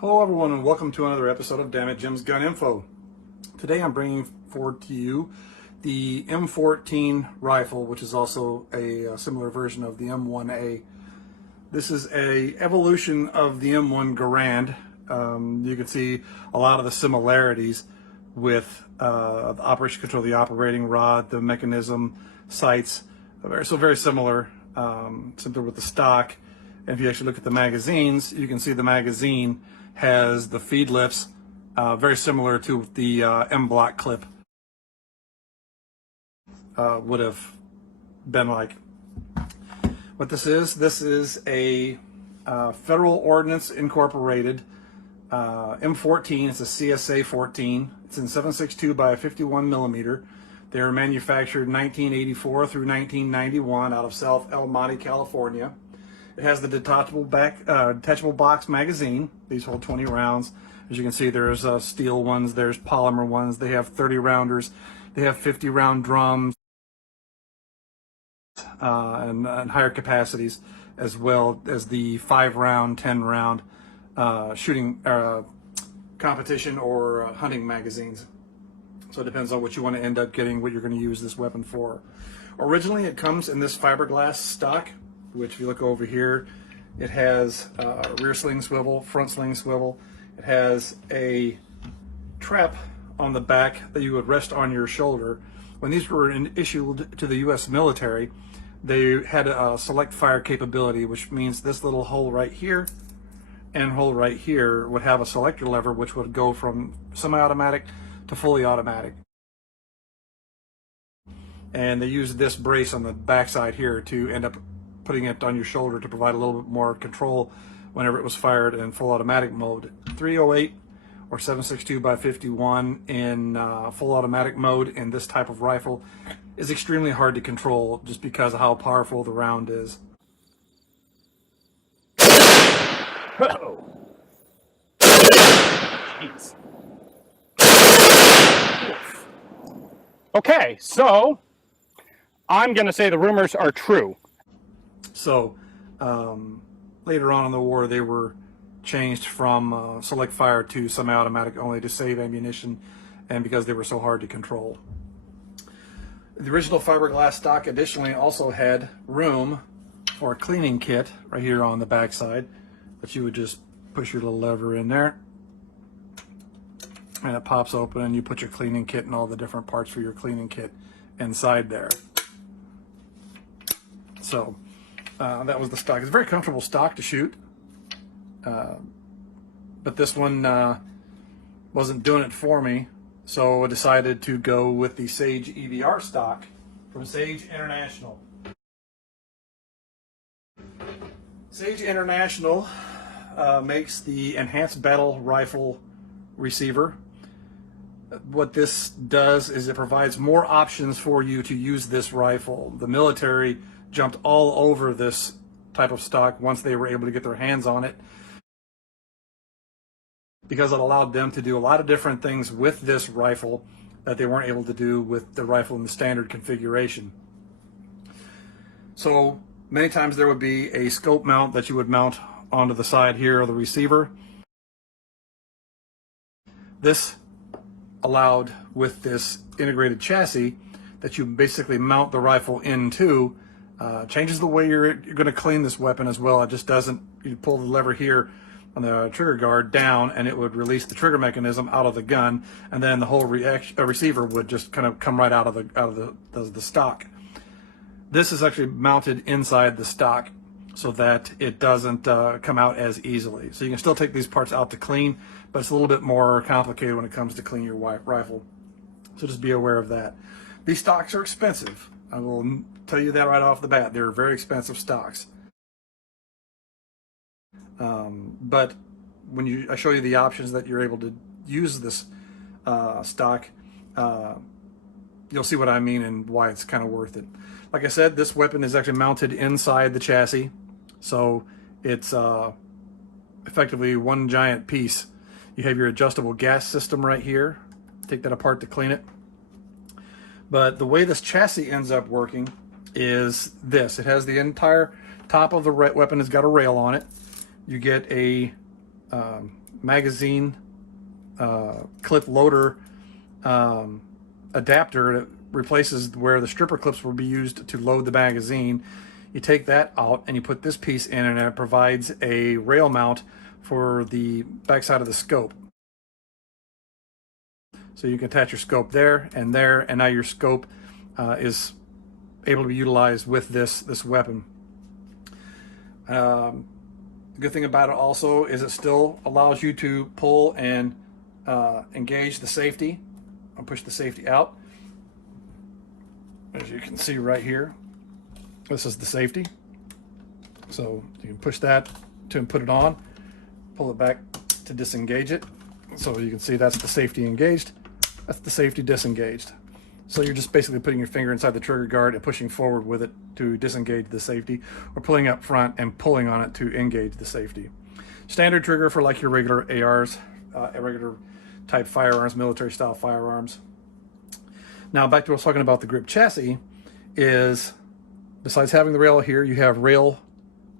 Hello everyone and welcome to another episode of Dammit Jim's Gun Info. Today I'm bringing forward to you the M14 rifle, which is also a similar version of the M1A. This is a evolution of the M1 Garand. You can see a lot of the similarities with the operation control, the operating rod, the mechanism, sights. So very similar, similar with the stock. And if you actually look at the magazines, you can see the magazine has the feed lifts, very similar to the M-block clip would have been like. What this is a Federal Ordnance Incorporated M14. It's a CSA 14. It's in 7.62 by 51 millimeter. They were manufactured 1984 through 1991 out of South El Monte, California. It has the detachable box magazine. These hold 20 rounds. As you can see, there's steel ones, there's polymer ones. They have 30 rounders. They have 50 round drums and higher capacities, as well as the 5 round, 10 round shooting competition or hunting magazines. So it depends on what you want to end up getting, what you're going to use this weapon for. Originally, it comes in this fiberglass stock, which if you look over here, it has a rear sling swivel, front sling swivel. It has a trap on the back that you would rest on your shoulder. When these were issued to the U.S. military, they had a select fire capability, which means this little hole right here and hole right here would have a selector lever, which would go from semi-automatic to fully automatic. And they used this brace on the backside here to end up putting it on your shoulder to provide a little bit more control whenever it was fired in full automatic mode. 308 or 7.62 by 51 in full automatic mode in this type of rifle is extremely hard to control just because of how powerful the round is. Uh-oh. Jeez. Okay, so I'm going to say the rumors are true. So later on in the war, they were changed from select fire to semi-automatic only to save ammunition and because they were so hard to control. The original fiberglass stock additionally also had room for a cleaning kit right here on the backside that you would just push your little lever in there and it pops open and you put your cleaning kit and all the different parts for your cleaning kit inside there. So that was the stock. It's a very comfortable stock to shoot, but this one wasn't doing it for me, so I decided to go with the Sage EVR stock from Sage International. Sage International makes the Enhanced Battle Rifle receiver. What this does is it provides more options for you to use this rifle. The military jumped all over this type of stock once they were able to get their hands on it, because it allowed them to do a lot of different things with this rifle that they weren't able to do with the rifle in the standard configuration. So many times there would be a scope mount that you would mount onto the side here of the receiver. This allowed, with this integrated chassis, that you basically mount the rifle into. Changes the way you're going to clean this weapon as well. It just doesn't, you pull the lever here on the trigger guard down and it would release the trigger mechanism out of the gun, and then the whole receiver would just kind of come right out of the stock. This is actually mounted inside the stock so that it doesn't come out as easily. So you can still take these parts out to clean, but it's a little bit more complicated when it comes to clean your rifle. So just be aware of that. These stocks are expensive. I will tell you that right off the bat. They're very expensive stocks. But when I show you the options that you're able to use this stock, you'll see what I mean and why it's kind of worth it. Like I said, this weapon is actually mounted inside the chassis, so it's effectively one giant piece. You have your adjustable gas system right here. Take that apart to clean it. But the way this chassis ends up working is this. It has the entire top of the weapon has got a rail on it. You get a magazine clip loader adapter that replaces where the stripper clips will be used to load the magazine. You take that out and you put this piece in, and it provides a rail mount for the backside of the scope. So you can attach your scope there, and now your scope is able to be utilized with this weapon. The good thing about it also is it still allows you to pull and engage the safety and push the safety out. As you can see right here, this is the safety. So you can push that to put it on, pull it back to disengage it. So you can see that's the safety engaged, that's the safety disengaged. So you're just basically putting your finger inside the trigger guard and pushing forward with it to disengage the safety, or pulling up front and pulling on it to engage the safety. Standard trigger for like your regular ARs, regular type firearms, military style firearms. Now back to what I was talking about the grip chassis is, besides having the rail here, you have rail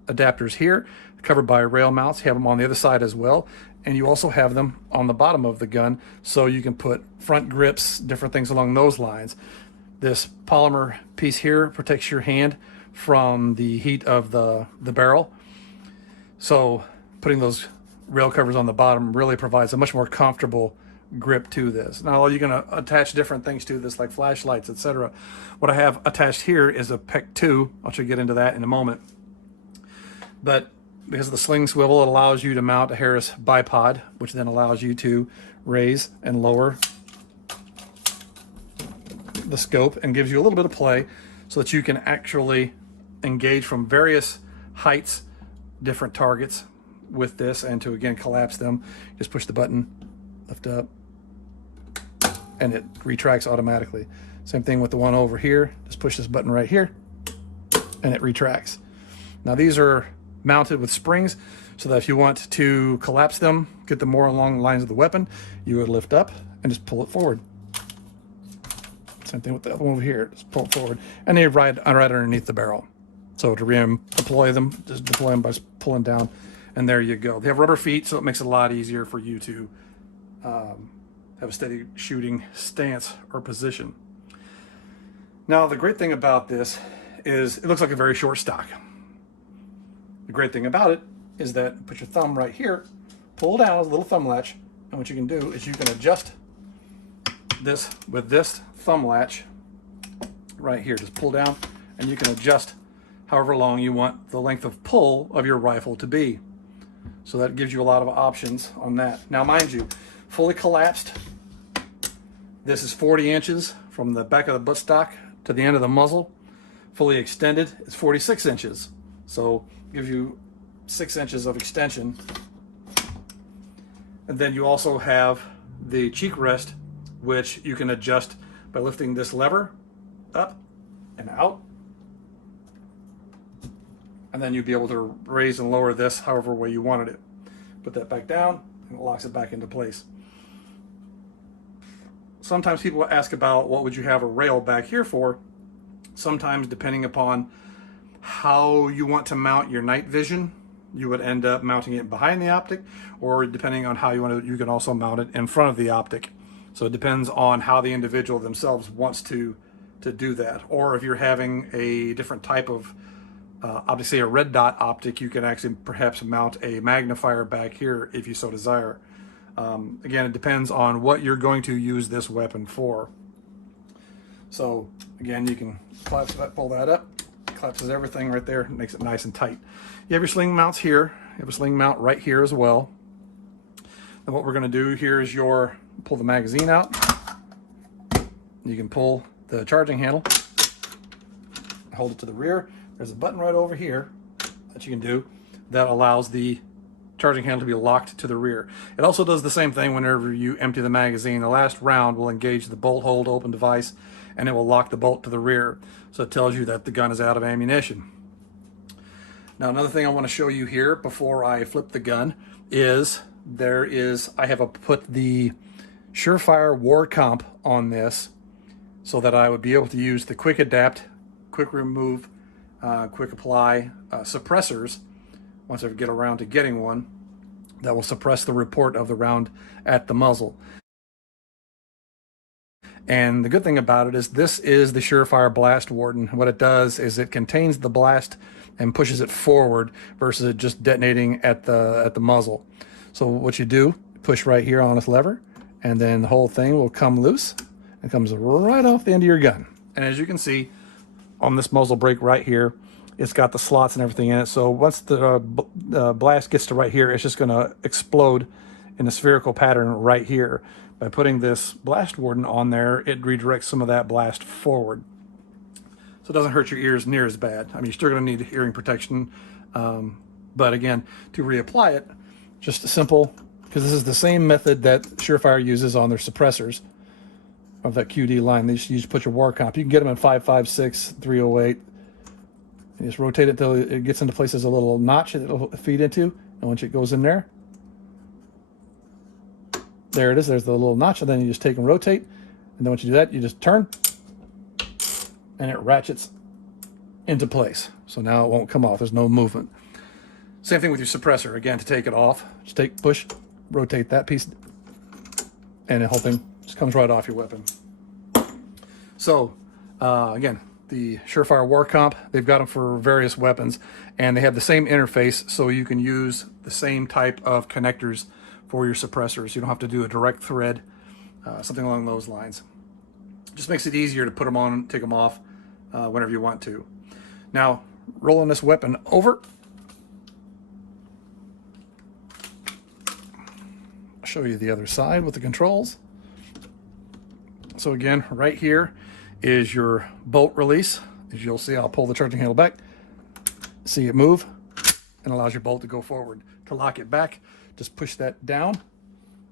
adapters here covered by rail mounts. You have them on the other side as well, and you also have them on the bottom of the gun, so you can put front grips, different things along those lines. This polymer piece here protects your hand from the heat of the barrel, so putting those rail covers on the bottom really provides a much more comfortable grip to this. Now you can attach different things to this, like flashlights, etc. What I have attached here is a PEC 2. I'll show you get into that in a moment. But because of the sling swivel, it allows you to mount a Harris bipod, which then allows you to raise and lower the scope and gives you a little bit of play so that you can actually engage from various heights, different targets with this, and to again collapse them, just push the button, lift up, and it retracts automatically. Same thing with the one over here. Just push this button right here and it retracts. Now these are mounted with springs, so that if you want to collapse them, get them more along the lines of the weapon, you would lift up and just pull it forward. Same thing with the other one over here. Just pull it forward, and they right underneath the barrel. So to deploy them, just deploy them by pulling down, and there you go. They have rubber feet, so it makes it a lot easier for you to have a steady shooting stance or position. Now the great thing about this is it looks like a very short stock. The great thing about it is that put your thumb right here, pull down a little thumb latch, and what you can do is you can adjust this with this thumb latch right here. Just pull down and you can adjust however long you want the length of pull of your rifle to be. So that gives you a lot of options on that. Now mind you, fully collapsed, this is 40 inches from the back of the buttstock to the end of the muzzle. Fully extended is 46 inches. So gives you 6 inches of extension. And then you also have the cheek rest, which you can adjust by lifting this lever up and out. And then you'll be able to raise and lower this however way you wanted it. Put that back down and it locks it back into place. Sometimes people ask about what would you have a rail back here for. Sometimes depending upon how you want to mount your night vision, you would end up mounting it behind the optic, or depending on how you want to, you can also mount it in front of the optic. So it depends on how the individual themselves wants to do that. Or if you're having a different type of optic, say a red dot optic, you can actually perhaps mount a magnifier back here if you so desire. Again, it depends on what you're going to use this weapon for. So again, you can collapse that, pull that up, collapses everything right there, makes it nice and tight. You have your sling mounts here. You have a sling mount right here as well. And what we're going to do here is pull the magazine out. You can pull the charging handle, hold it to the rear. There's a button right over here that you can do that allows the charging handle to be locked to the rear. It also does the same thing whenever you empty the magazine. The last round will engage the bolt hold open device, and it will lock the bolt to the rear. So it tells you that the gun is out of ammunition. Now another thing I want to show you here before I flip the gun is I have put the Surefire War Comp on this so that I would be able to use the quick adapt, quick remove, quick apply suppressors once I get around to getting one that will suppress the report of the round at the muzzle. And the good thing about it is this is the Surefire Blast Warden. What it does is it contains the blast and pushes it forward versus it just detonating at the muzzle. So what you do, push right here on this lever, and then the whole thing will come loose and comes right off the end of your gun. And as you can see on this muzzle brake right here, it's got the slots and everything in it. So once the blast gets to right here, it's just going to explode in a spherical pattern right here. By putting this blast warden on there, it redirects some of that blast forward. So it doesn't hurt your ears near as bad. I mean, you're still going to need hearing protection. But again, to reapply it, just a simple, because this is the same method that Surefire uses on their suppressors of that QD line. You just put your war comp. You can get them in 5.56, 308. You just rotate it till it gets into place. There's a little notch that it'll feed into. And once it goes in there, there it is. There's the little notch. And then you just take and rotate. And then once you do that, you just turn. And it ratchets into place. So now it won't come off. There's no movement. Same thing with your suppressor. Again, to take it off, just take, push, rotate that piece. And the whole thing just comes right off your weapon. So, again, the Surefire War Comp, they've got them for various weapons, and they have the same interface, so you can use the same type of connectors for your suppressors. You don't have to do a direct thread, something along those lines. Just makes it easier to put them on, take them off whenever you want to. Now, rolling this weapon over, I'll show you the other side with the controls. So again, right here is your bolt release. As you'll see, I'll pull the charging handle back, see it move, and allows your bolt to go forward. To lock it back, just push that down,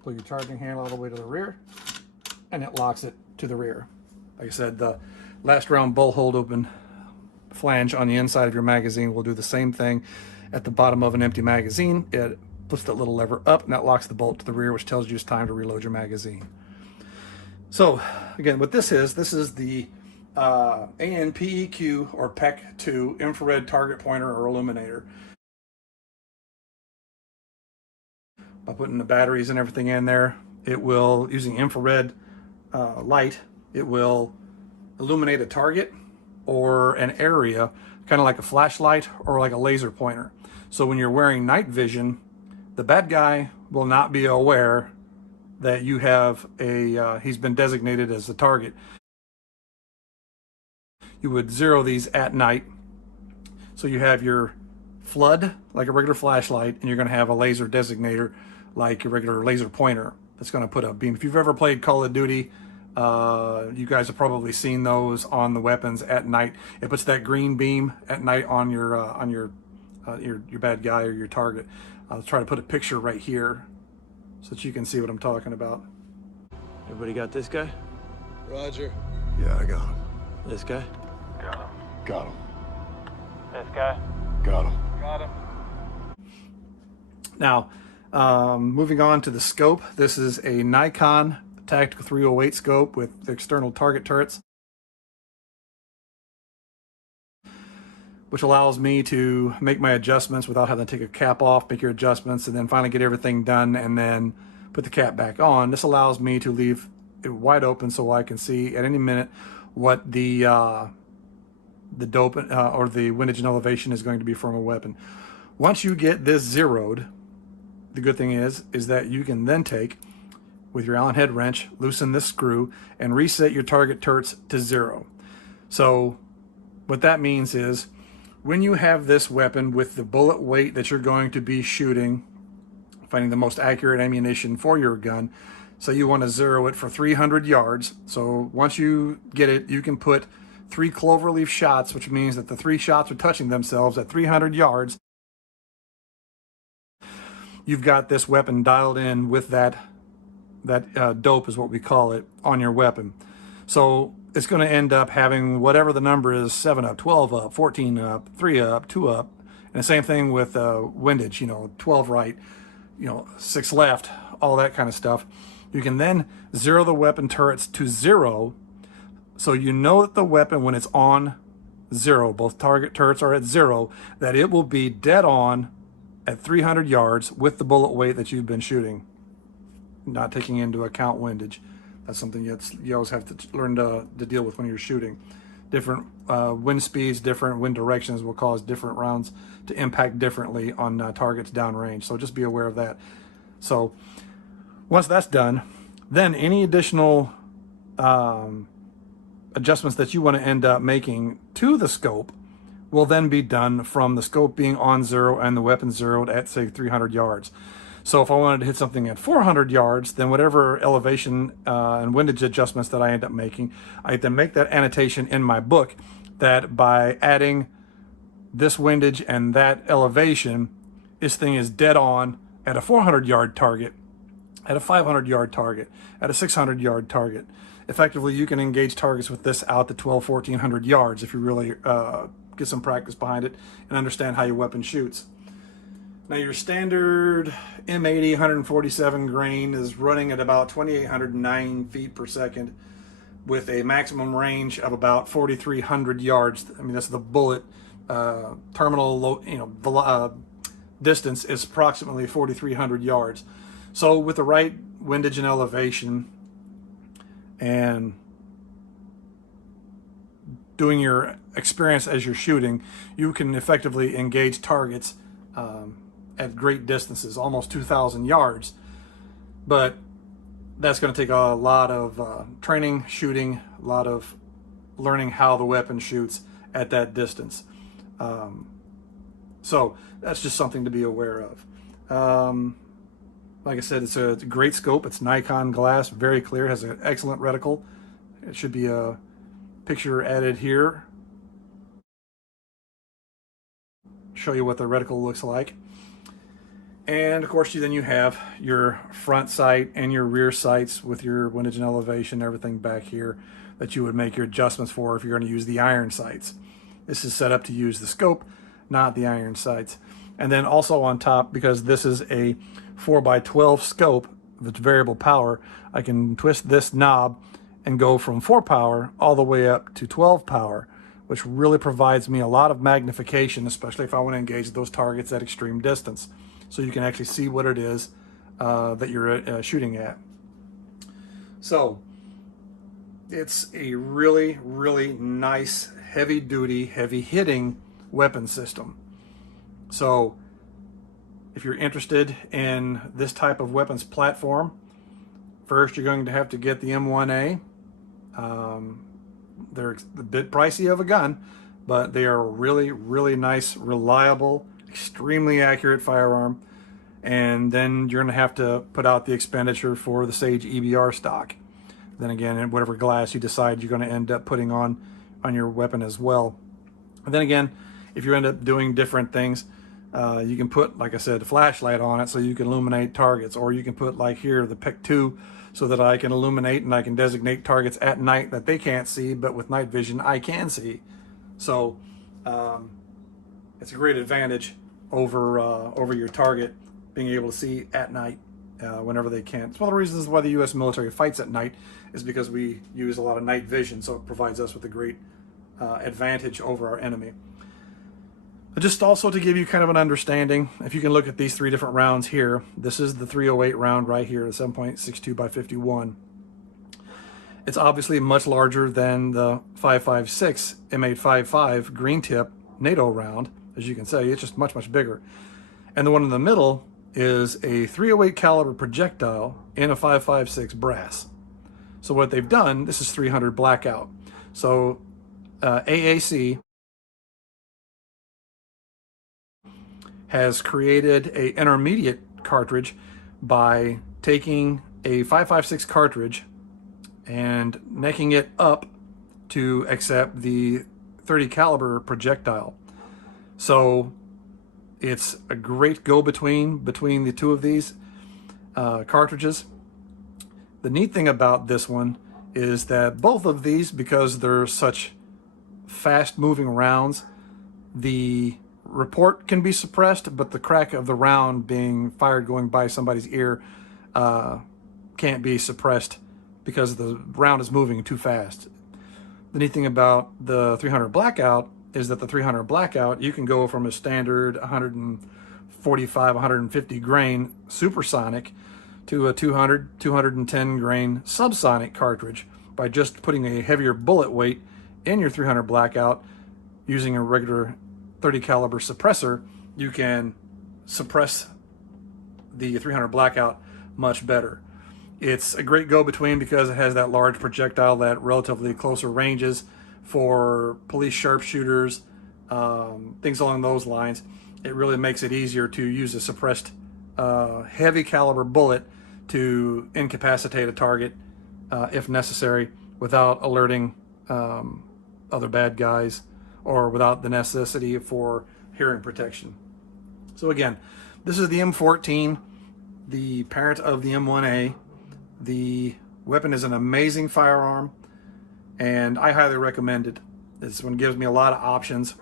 pull your charging handle all the way to the rear, and it locks it to the rear. Like I said, the last round bolt hold open flange on the inside of your magazine will do the same thing. At the bottom of an empty magazine, it puts that little lever up, and that locks the bolt to the rear, which tells you it's time to reload your magazine. So again, what this is the ANPEQ or PEC2 infrared target pointer or illuminator. By putting the batteries and everything in there, it will, using infrared light, it will illuminate a target or an area, kind of like a flashlight or like a laser pointer. So when you're wearing night vision, the bad guy will not be aware that you have a, he's been designated as the target. You would zero these at night. So you have your flood like a regular flashlight, and you're going to have a laser designator like a regular laser pointer that's going to put a beam. If you've ever played Call of Duty, you guys have probably seen those on the weapons at night. It puts that green beam at night on your bad guy or your target. I'll try to put a picture right here so that you can see what I'm talking about. Everybody got this guy? Roger. Yeah, I got him. This guy? Got him. Got him. This guy? Got him. Got him. Now, moving on to the scope. This is a Nikon Tactical 308 scope with external target turrets, which allows me to make my adjustments without having to take a cap off, make your adjustments, and then finally get everything done and then put the cap back on. This allows me to leave it wide open so I can see at any minute what the dope or the windage and elevation is going to be from a weapon. Once you get this zeroed, the good thing is that you can then take, with your Allen head wrench, loosen this screw and reset your target turrets to 0. So what that means is, when you have this weapon with the bullet weight that you're going to be shooting, finding the most accurate ammunition for your gun, so you want to zero it for 300 yards. So once you get it, you can put 3 cloverleaf shots, which means that the 3 shots are touching themselves at 300 yards. You've got this weapon dialed in with that dope is what we call it on your weapon. So it's going to end up having whatever the number is, 7 up, 12 up, 14 up, 3 up, 2 up. And the same thing with windage, 12 right, 6 left, all that kind of stuff. You can then zero the weapon turrets to 0. So you know that the weapon, when it's on 0, both target turrets are at 0, that it will be dead on at 300 yards with the bullet weight that you've been shooting, not taking into account windage. That's something you always have to learn to deal with when you're shooting. Different wind speeds, different wind directions will cause different rounds to impact differently on targets downrange. So just be aware of that. So once that's done, then any additional adjustments that you want to end up making to the scope will then be done from the scope being on zero and the weapon zeroed at, say, 300 yards. So if I wanted to hit something at 400 yards, then whatever elevation and windage adjustments that I end up making, I then make that annotation in my book that by adding this windage and that elevation, this thing is dead on at a 400-yard target, at a 500-yard target, at a 600-yard target. Effectively, you can engage targets with this out to 1,400 yards if you really get some practice behind it and understand how your weapon shoots. Now your standard M80 147 grain is running at about 2,809 feet per second with a maximum range of about 4,300 yards. I mean, that's the bullet terminal distance is approximately 4,300 yards. So with the right windage and elevation and doing your experience as you're shooting, you can effectively engage targets at great distances, almost 2,000 yards. But that's going to take a lot of training, shooting, a lot of learning how the weapon shoots at that distance. So that's just something to be aware of. Like I said, it's a great scope. It's Nikon glass, very clear, has an excellent reticle. It should be a picture added here. Show you what the reticle looks like. And of course, then you have your front sight and your rear sights with your windage and elevation, everything back here that you would make your adjustments for if you're going to use the iron sights. This is set up to use the scope, not the iron sights. And then also on top, because this is a 4x12 scope with variable power, I can twist this knob and go from 4 power all the way up to 12 power, which really provides me a lot of magnification, especially if I want to engage those targets at extreme distance. So you can actually see what it is that you're shooting at. So it's a really, really nice, heavy-duty, heavy-hitting weapon system. So if you're interested in this type of weapons platform, first you're going to have to get the M1A. They're a bit pricey of a gun, but they are really, really nice, reliable, extremely accurate firearm. And then you're going to have to put out the expenditure for the Sage EBR stock. Then again, in whatever glass you decide you're going to end up putting on your weapon as well. And then again, if you end up doing different things, you can put, like I said, a flashlight on it so you can illuminate targets, or you can put, like here, the PEC 2 so that I can illuminate and I can designate targets at night that they can't see, but with night vision I can see. So it's a great advantage over your target being able to see at night whenever they can. It's one of the reasons why the U.S. military fights at night, is because we use a lot of night vision, so it provides us with a great advantage over our enemy. But just also to give you kind of an understanding, if you can look at these 3 different rounds here, this is the 308 round right here, the 7.62 by 51. It's obviously much larger than the 5.56 M855 green tip NATO round, as you can see. It's just much, much bigger. And the one in the middle is a 308 caliber projectile in a 5.56 brass. So what they've done, this is 300 blackout. So AAC has created an intermediate cartridge by taking a 5.56 cartridge and necking it up to accept the 30 caliber projectile. So it's a great go-between between the two of these cartridges. The neat thing about this one is that both of these, because they're such fast-moving rounds, the report can be suppressed, but the crack of the round being fired going by somebody's ear can't be suppressed because the round is moving too fast. The neat thing about the 300 blackout is that the 300 blackout, you can go from a standard 140 145, 150 grain supersonic to a 200, 210 grain subsonic cartridge by just putting a heavier bullet weight in your 300 blackout. Using a regular 30 caliber suppressor, you can suppress the 300 blackout much better. It's a great go-between because it has that large projectile at relatively closer ranges for police sharpshooters, things along those lines. It really makes it easier to use a suppressed heavy caliber bullet to incapacitate a target if necessary, without alerting other bad guys or without the necessity for hearing protection. So again, this is the M14, the parent of the M1A. The weapon is an amazing firearm, and I highly recommend it. This one gives me a lot of options.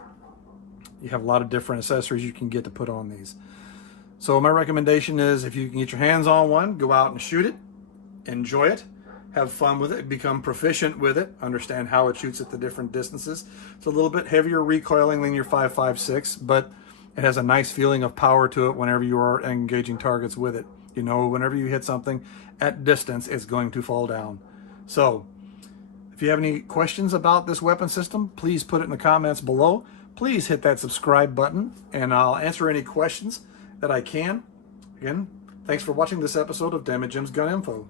You have a lot of different accessories you can get to put on these. So my recommendation is, if you can get your hands on one, go out and shoot it, enjoy it, have fun with it, become proficient with it, understand how it shoots at the different distances. It's a little bit heavier recoiling than your 5.56, but it has a nice feeling of power to it whenever you are engaging targets with it. You know, whenever you hit something at distance, it's going to fall down. So if you have any questions about this weapon system, please put it in the comments below. Please hit that subscribe button, and I'll answer any questions that I can. Again, thanks for watching this episode of Dammit Jim's Gun Info.